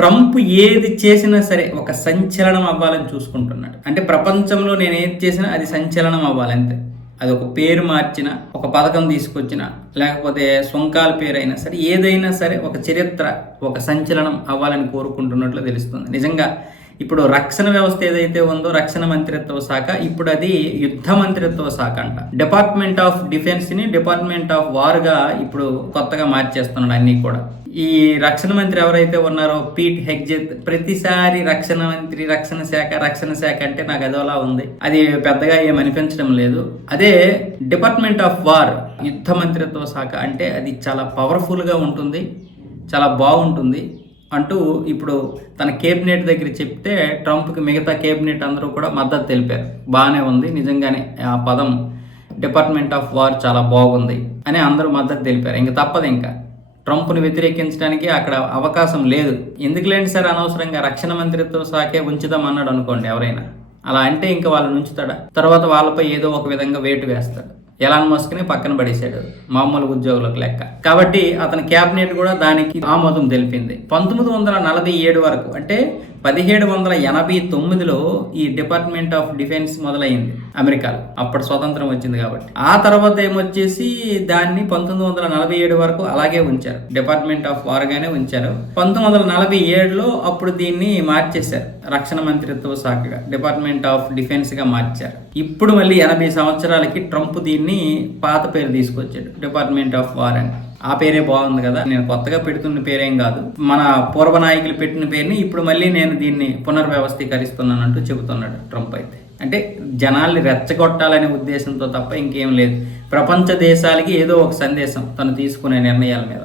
Trump ఏది చేసినా సరే ఒక సంచలనం అవ్వాలని చూసుకుంటున్నాడు. అంటే ప్రపంచంలో నేను ఏది చేసినా అది సంచలనం అవ్వాలంతే అది ఒక పేరు మార్చిన ఒక పథకం తీసుకొచ్చిన లేకపోతే సొంకాల పేరు అయినా సరే ఏదైనా సరే ఒక చరిత్ర ఒక సంచలనం అవ్వాలని కోరుకుంటున్నట్లు తెలుస్తుంది. నిజంగా ఇప్పుడు రక్షణ వ్యవస్థ ఏదైతే ఉందో రక్షణ మంత్రిత్వ శాఖ ఇప్పుడు అది యుద్ధ మంత్రిత్వ శాఖ అంట. డిపార్ట్మెంట్ ఆఫ్ డిఫెన్స్ని డిపార్ట్మెంట్ ఆఫ్ వార్గా ఇప్పుడు కొత్తగా మార్చేస్తున్నాడు అన్ని కూడా. ఈ రక్షణ మంత్రి ఎవరైతే ఉన్నారో పీట్ హెగ్జెత్ ప్రతిసారి రక్షణ మంత్రి రక్షణ శాఖ రక్షణ శాఖ అంటే నాకు అదోలా ఉంది. అది పెద్దగా ఏం అనిపించడం లేదు. అదే డిపార్ట్మెంట్ ఆఫ్ వార్ యుద్ధ మంత్రిత్వ శాఖ అంటే అది చాలా పవర్ఫుల్గా ఉంటుంది చాలా బాగుంటుంది. అంటూ ఇప్పుడు తన కేబినెట్ దగ్గర చెప్తే ట్రంప్కి మిగతా కేబినెట్ అందరూ కూడా మద్దతు తెలిపారు. బాగానే ఉంది. నిజంగానే ఆ పదం డిపార్ట్మెంట్ ఆఫ్ వార్ చాలా బాగుంది అని అందరూ మద్దతు తెలిపారు. ఇంక తప్పదు ఇంకా. ట్రంప్ను వ్యతిరేకించడానికి అక్కడ అవకాశం లేదు. ఎందుకులేండి సార్ అనవసరంగా రక్షణ మంత్రిత్వ శాఖే ఉంచుదాం అన్నాడు అనుకోండి ఎవరైనా. అలా అంటే ఇంకా వాళ్ళని ఉంచుతాడా తర్వాత వాళ్ళపై ఏదో ఒక విధంగా వేటు వేస్తాడు. ఎలాన్ మోసుకుని పక్కన పడేశాడు. మామూలు ఉద్యోగులకు లెక్క. కాబట్టి అతని క్యాబినెట్ కూడా దానికి ఆమోదం తెలిపింది. పంతొమ్మిది వందల నలభై ఏడు వరకు అంటే పదిహేడు వందల ఎనభై తొమ్మిదిలో ఈ డిపార్ట్మెంట్ ఆఫ్ డిఫెన్స్ మొదలైంది అమెరికాలో. అప్పుడు స్వతంత్రం వచ్చింది కాబట్టి. ఆ తర్వాత ఏమొచ్చేసి దాన్ని పంతొమ్మిది వందల నలభై ఏడు వరకు అలాగే ఉంచారు. డిపార్ట్మెంట్ ఆఫ్ వార్ గానే ఉంచారు. పంతొమ్మిది వందల నలభై ఏడులో అప్పుడు దీన్ని మార్చేశారు. రక్షణ మంత్రిత్వ శాఖగా డిపార్ట్మెంట్ ఆఫ్ డిఫెన్స్గా మార్చారు. ఇప్పుడు మళ్ళీ ఎనభై సంవత్సరాలకి ట్రంప్ దీన్ని పాత పేరు తీసుకొచ్చాడు. డిపార్ట్మెంట్ ఆఫ్ వార్ అని. ఆ పేరే బాగుంది కదా. నేను కొత్తగా పెడుతున్న పేరేం కాదు. మన పూర్వ నాయకులు పెట్టిన పేరుని ఇప్పుడు మళ్ళీ నేను దీన్ని పునర్వ్యవస్థీకరిస్తున్నానంటూ చెబుతున్నాడు ట్రంప్ అయితే. అంటే జనాల్ని రెచ్చగొట్టాలనే ఉద్దేశంతో తప్ప ఇంకేం లేదు. ప్రపంచ దేశాలకి ఏదో ఒక సందేశం తను తీసుకునే నిర్ణయాల మీద.